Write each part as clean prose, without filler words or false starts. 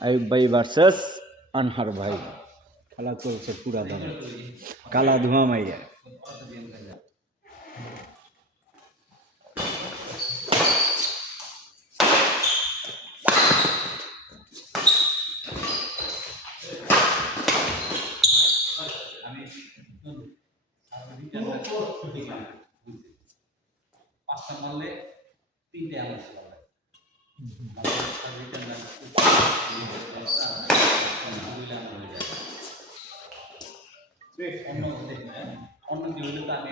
আইয়ুব ভাই ভার্সেস আনহার ভাই খেলা চলছে পুরা দামে কালা ধোঁয়া মাইয়া পাঁচটা মারলে তিনটে আমার ছিল অন্য কি হইলে তো আমি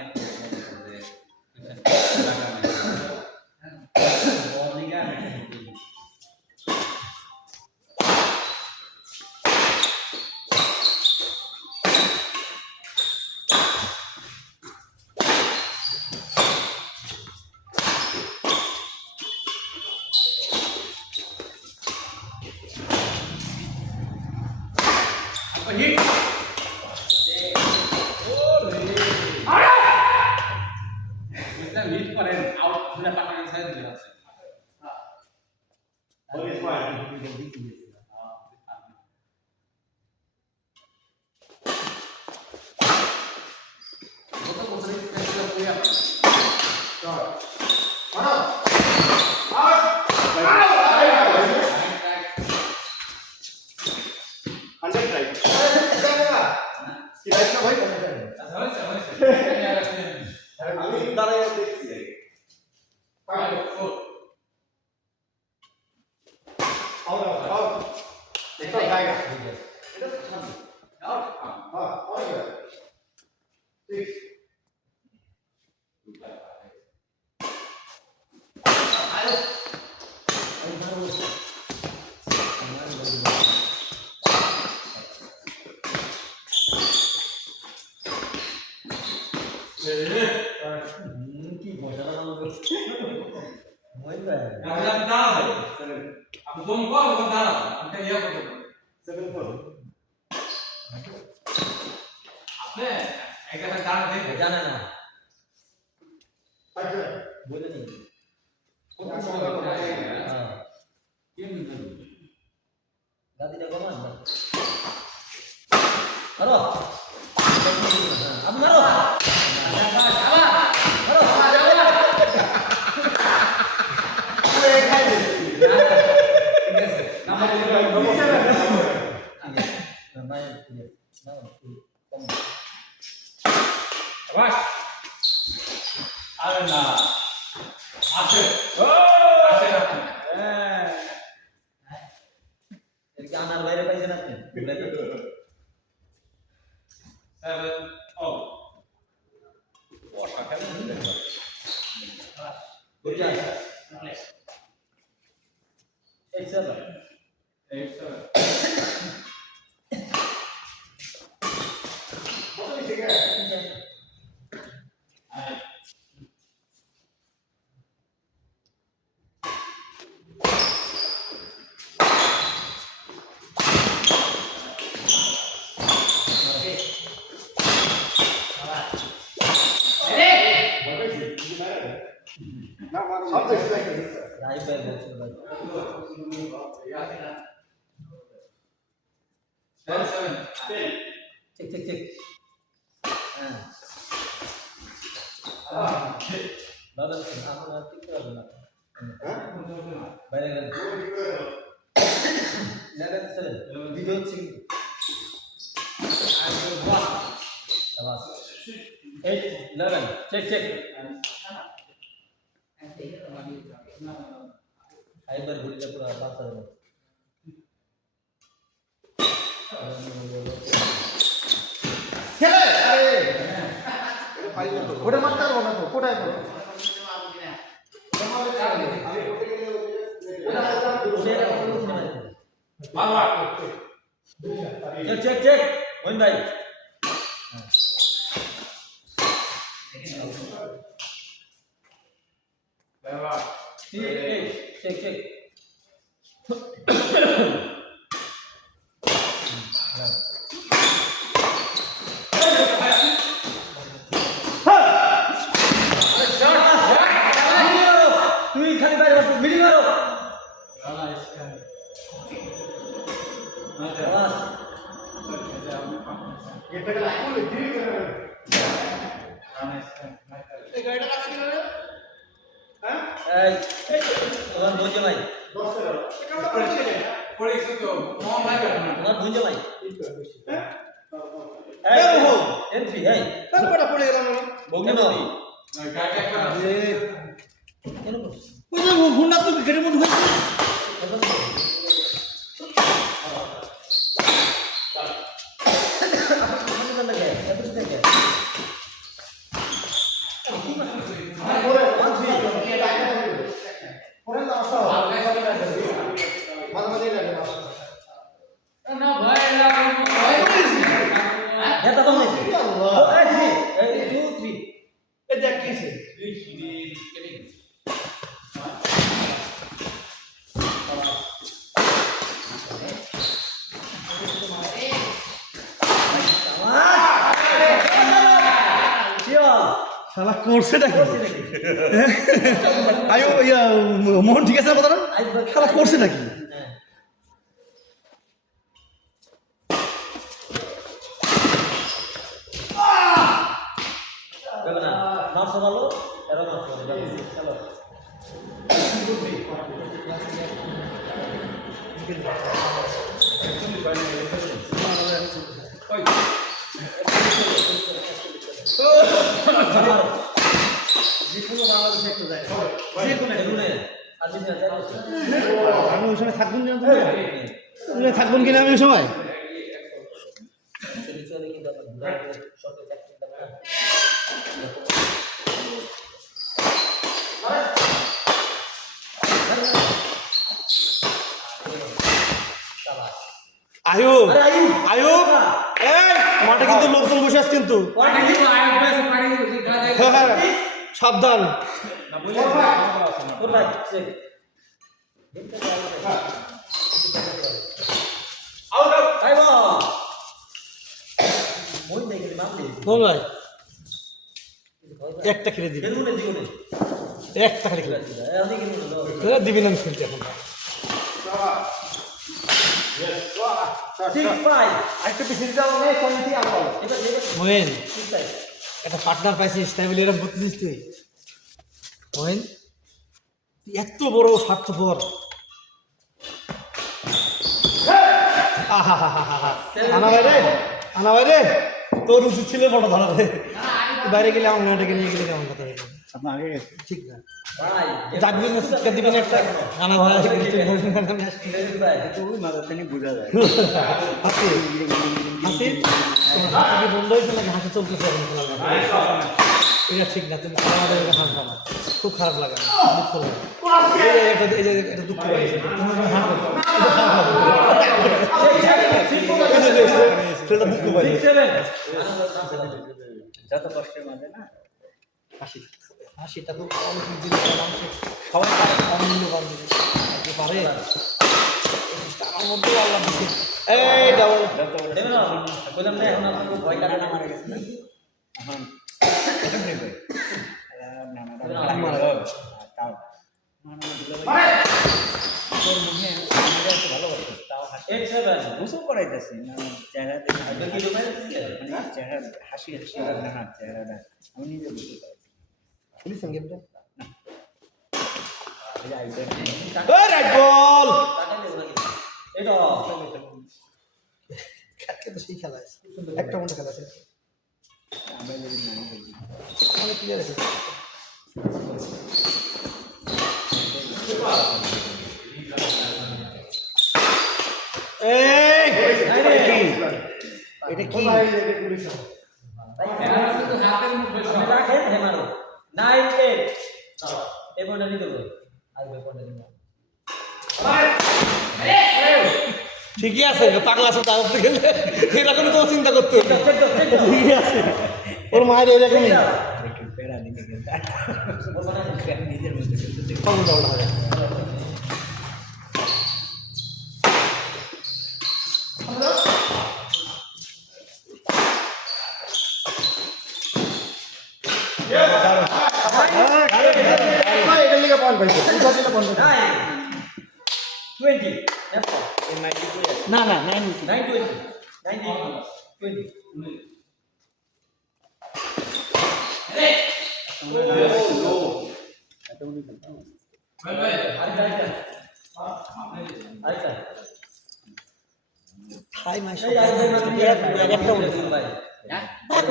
hit. Hit keren, out sudah pakai saya jelas. Boleh শালা করছে নাকি আয়ো ইয়া মোহন ঠিক আছে কথাটা শালা করছে নাকি আমি ওই সময় থাকবেন না থাকবেন কিনা আমি ওই সময় আয়ুব আয়ুব এই মাঠে কিন্তু লোকজন বসে আছে কিন্তু হ্যাঁ সাবধান একটা খেলে দিবি একটা খেলে খেলে দিবি না খেলতে এখন মোয়েন একটা পার্টনার পাইছিস তাই বলে এরকম করতেছিস তুই মোয়েন এত বড় স্বার্থপর আনা ভাই রে তোর উচিত ছিল বড় ধরা রে বাইরে গেলে আমার মেয়েটাকে নিয়ে গেলে কেমন কথা হয়েছে আগে ঠিক না ডাকবেন না শিক্ষা দিবেন একটা আনা ভাই বোঝা যায় হাসি হাসি হাসি বন্ধ হয়েছে নাকি হাসি চলতেছে এটা ঠিক না তুমি আমাদের এটা হাসবা না খুব খারাপ লাগে দুঃখ লাগে এটা দুঃখ লাগে সেটা দুঃখ পাই যত কষ্টের মাঝে না হাসি হাসিটা খুব অলৌকিক জিনিস মানুষের সবাই অমূল্যবান জিনিস পারে তার মধ্যেও আল্লাহ দিচ্ছে এই ডাবল বললাম না এখন আপনার ভয় কাটে না মারা গেছে না এখন গোসল করাইতেছে চেহারা চেহারা হাসি হাসি নানার চেহারাটা আমি নিজে বুঝতে পারছি খেলেছেন গেমটা তো সেই খেলা আছে একটা মতো খেলা আছে আমরা যদি না খেলি অনেক প্লেয়ার আছে এটা কি ঠিকই আছে পাগলা আছে তার গেলে এরকম তো চিন্তা করতে ঠিকই আছে ওর মায়ের এরকমই নিজের মধ্যে এই মাইটি করে না না 9 থাই মাইশা একটা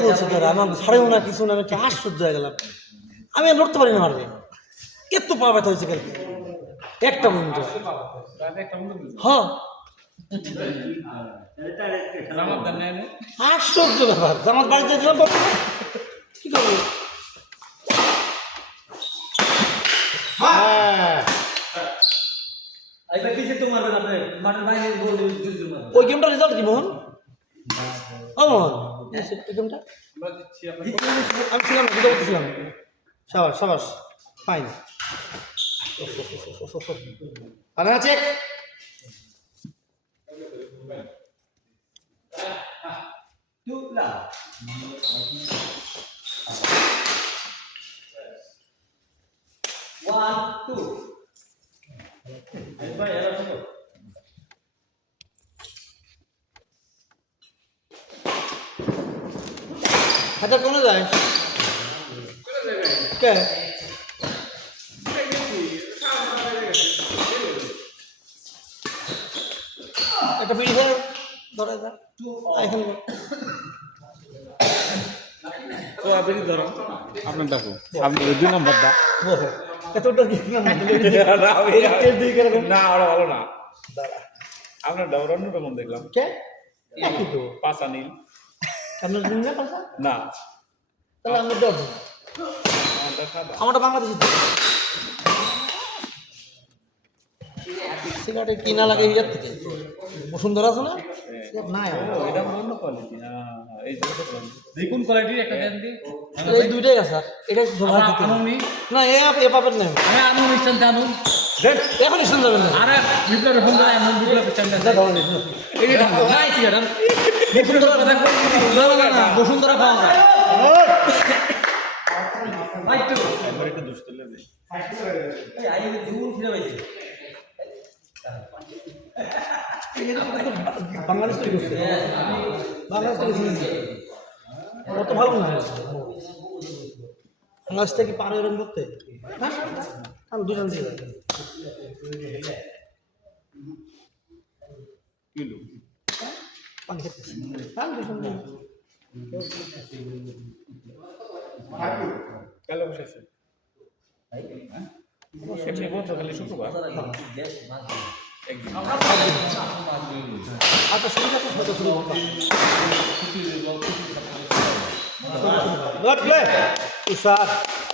বলছে তোরা আমার ছাড়েও না কিছু না আমি একটা আশ্চর্য হয়ে গেলাম আমি আর লড়তে পারি না মারবে এত পা ব্যথা হয়েছে কালকে একটা পর্যন্ত হ্যাঁ আশ্চর্য ব্যাপার জামাত বাড়িতে দিলাম কি করবো ওই গেমটা রেজাল্ট কি মোহন ও মোহন এই গেমটা আমি ছিলাম না বলতেছিলাম সাবাস সাবাস ফাইন আর চেক হাজার কোনে যায় কে একটা বিড়ি খেয়ে ধরে যা এখন ধরো আপনার দেখো আপনি 2 নম্বরটা এতটা কি না ওরা ভালো না আপনার ডাউরানো কেমন দেখলাম কে একই তো পাঁচা নীল আপনার দিন না পাশা না তাহলে আমরা দেব আমারটা সাদা আমারটা বাংলাদেশি তো সিগারেট কিনা লাগে এই থেকে বসুন্ধরা আছে না নাই ও এটা অন্য কোয়ালিটি হ্যাঁ এই যে দেখুন কোয়ালিটির একটা দেন দি এই দুইটাই আছে স্যার এটা ধোয়া দিতে আনুনি না এ পাবেন না আমি আনুন স্ট্যান্ড আনুন দেন এখন শুন যাবেন না আরে বিপ্লব ফোন করে আনুন বিপ্লব স্ট্যান্ড এটা ধরুন এই দাম নাই সিগারেট বসুন্ধরা কথা না বসুন্ধরা পাওয়া যায় ভাই তো একবার একটু দুষ্ট লাগে এই আই দুল ফিরে পাইছে বাংলাদেশ থেকে করছে বাংলাদেশ থেকে শুনছি কত ভালো না বাংলাদেশ থেকে পার এরকম করতে হ্যাঁ আমি দুজন দিয়ে কিলো পানি খেতে হ্যাঁ দুজন দিয়ে কালো বসেছে সেটি বন্ধ খালি শুক্রবার একদিন আচ্ছা সুবিধা তো হয়তো শুরু করতাম গুড প্লে তুষার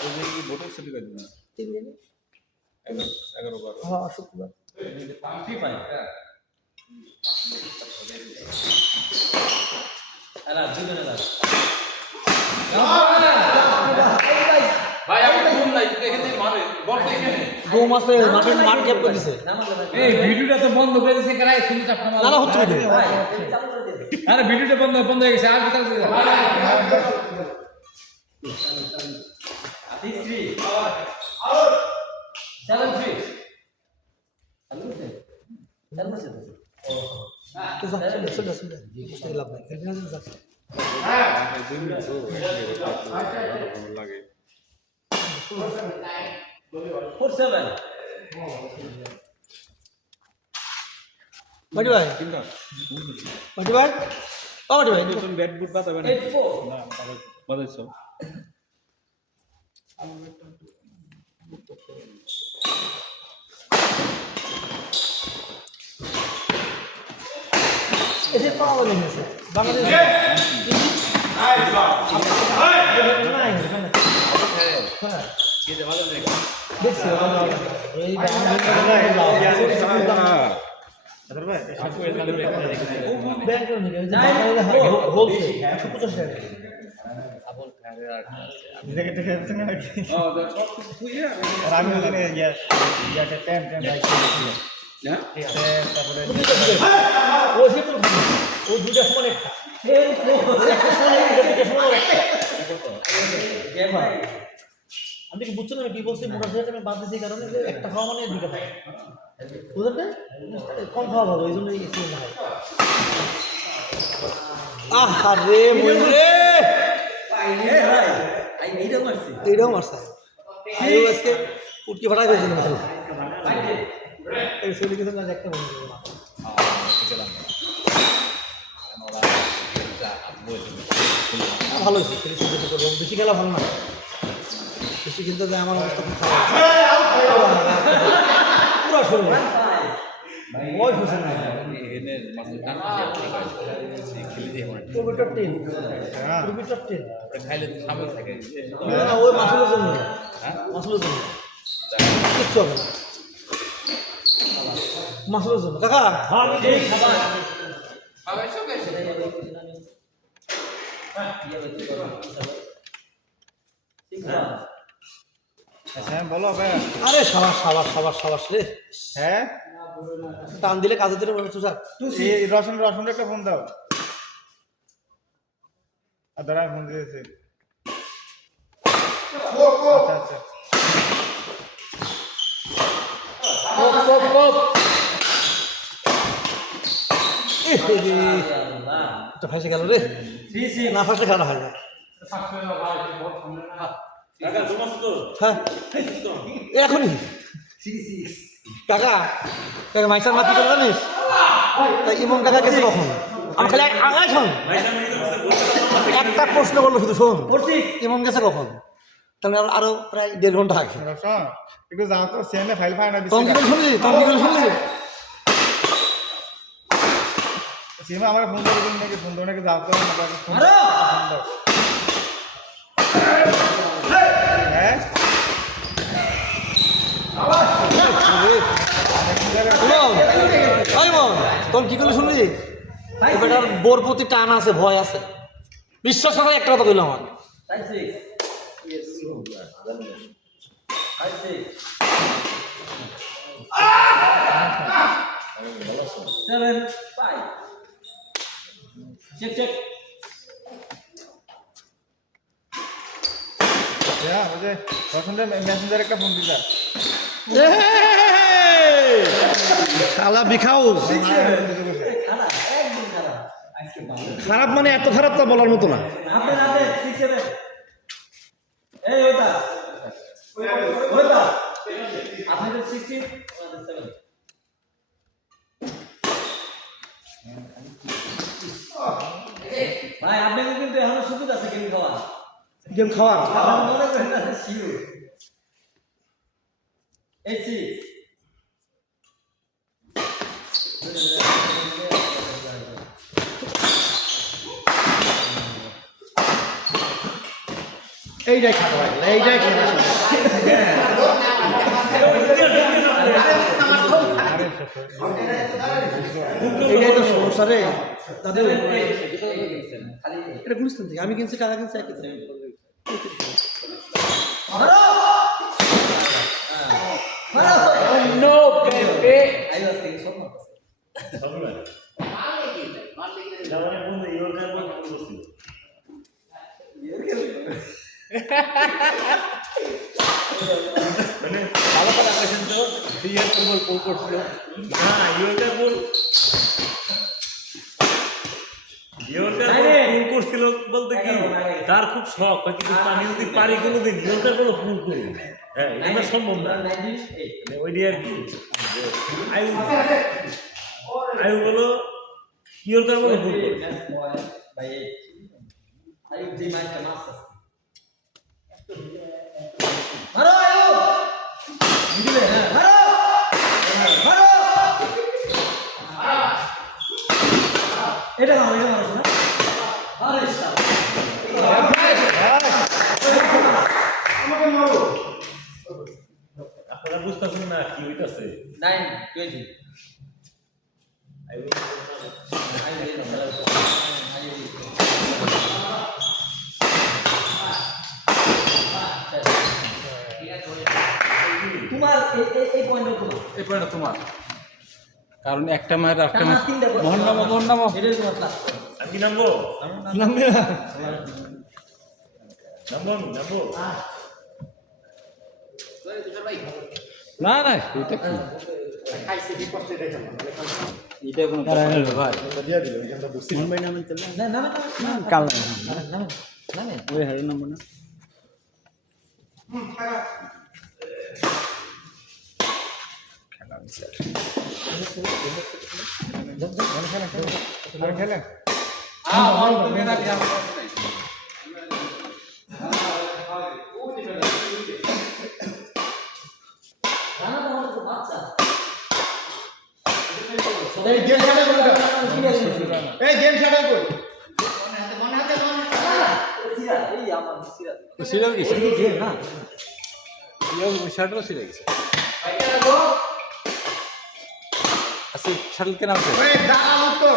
ওই যে কি বোটল সেটি করে দিন 3 দিনে 11 12 হ্যাঁ শুক্রবার ভাই আমি ফোন নাই দেখে দিই মারে বল দেখে নে 2 মাসে মাঠের মাঠ গ্যাপ করে দিছে এই ভিডিওটা তো বন্ধ করে দিয়েছে কারাই শুনি চাপ না না না হচ্ছে না আরে ভিডিওটা বন্ধ হয়ে গেছে আর কি চালছে তো যাচ্ছে চলে চলে বুঝতে লাভ নাই খেলতে না যাচ্ছে লাগে বাড়ি ভাই বাড়ি ভাই ও বাড়ি ভাই নতুন ব্যাট বুট পাতাবেন না বাজাইছো এসে পাওয়া গেছে বাংলাদেশ কি দে ভালো লাগে দেখছি এই আপু এর তাহলে ব্যাট ব্যাংক নিয়ে যে হোলসেল 150 টাকা আপন খারে আর ও সব কিছু তুইয়া আমি ওখানে ইয়াতে ট্যাম রাইট করেছিল না তারপরে ও সে তো ও দুটো সমান একটা একটা সমান একটা সমান একটা আমি আপনি কি বুঝছেন আমি কি বলছি? মোটা ছেলেটা আমি বাদ দিয়েছি এই কারণে যে একটা খাওয়া মানে দুটো খাওয়া, বুঝলেন না? কম খাওয়া ভালো, এই জন্য না হয়। আরে মইন রে, এইটাও মারছে আইও আজকে পুটকি ফাটাই ফেলছিল না এই সেদিকে কিছু না একটা বন্ধু ভালো হয়েছে বেশি খেলা ভালো না, বেশি কিন্তু আমার অবস্থা খুব খারাপ পুরো শরীর বয়স হচ্ছে না ওই মাসুলের জন্য মাসুলের জন্য কিচ্ছু হবে না মাসুলের জন্য কাকা হ্যাঁ বলো ভাই। আরে সাবাস সাবাস সাবাস সাবাস রে, হ্যাঁ টান দিলে কাজে দিলে মনে হচ্ছে এই রসন একটা ফোন দাও। আর দাঁড়া ফোন দিয়েছে। আচ্ছা আচ্ছা ফাঁসে গেল রে, না ফাঁসলে খেলা হয় না। হ্যাঁ এখনই কাকা কাকা মাইসার মাতি করে জানিস ইমন কাকা গেছে কখন? আমার খালি শোন একটা প্রশ্ন করলো শুধু শোন, ইমন গেছে কখন? তাহলে আরো প্রায় 1.5 ঘন্টা আগে। একটু যাও তো সেনে ফাইল ফাইনা তঙ্কি করে শুনলি তঙ্কি করে শুনলি সিমা আমার ফোন করে দিন নাকি ফোন নাকি যাও তো হ্যাঁ তোর কি করলে শুনলি? বেটার বোর প্রতি টান আছে, ভয় আছে, বিশ্বাস করে একটা কথা কইল আমার। রসনদের মেসেঞ্জার একটা ফোন দিলা শালা বিখাও খারাপ মানে এত খারাপ তা বলার মতো না। ভাই আপনাকে কিন্তু এখনো সুযোগ আছে গেম খাওয়ার মনে করেন না শিওর এসি এইটাই খাওয়া হয়, এইটাই খেলা এইটাই তো সমস্যা রে দাদু। এটা গুলিস্তান থেকে আমি কিনছি, টাকা কিনছি একই মানে ভালো কথা বলেছেন তো গোল করছিল না ইউরোপের গোল করছিল বলতে কি তার খুব শখ কিন্তু আমি যদি পারি কোনোদিন ইউরোপের কোনো ভুল করি হ্যাঁ এটা সম্ভব না ওইটি আর কি আয়ু বলো ইউরোপের কোনো ভুল করি এটা না এটা মানুষ না আরে আপনারা বুঝতেছেন না কি হইতাছে 9:20 তোমার এই পয়েন্টটা তোমার কারণ একটা মায়ের একটা মোহন নামো আমি নামবো নামবে না নামবো না না এটা কি এটা কোনো ভাই মুম্বাই নামে চলে না কাল না ওই হারের নাম্বার না খেলেন এই গেম খেলা করো এই গেম খেলা করো সিরিয়াল গেছে না শার্টও সিরিয়াল গেছে আচ্ছা শার্ট কেন আছে ওই দাঁড়াও তো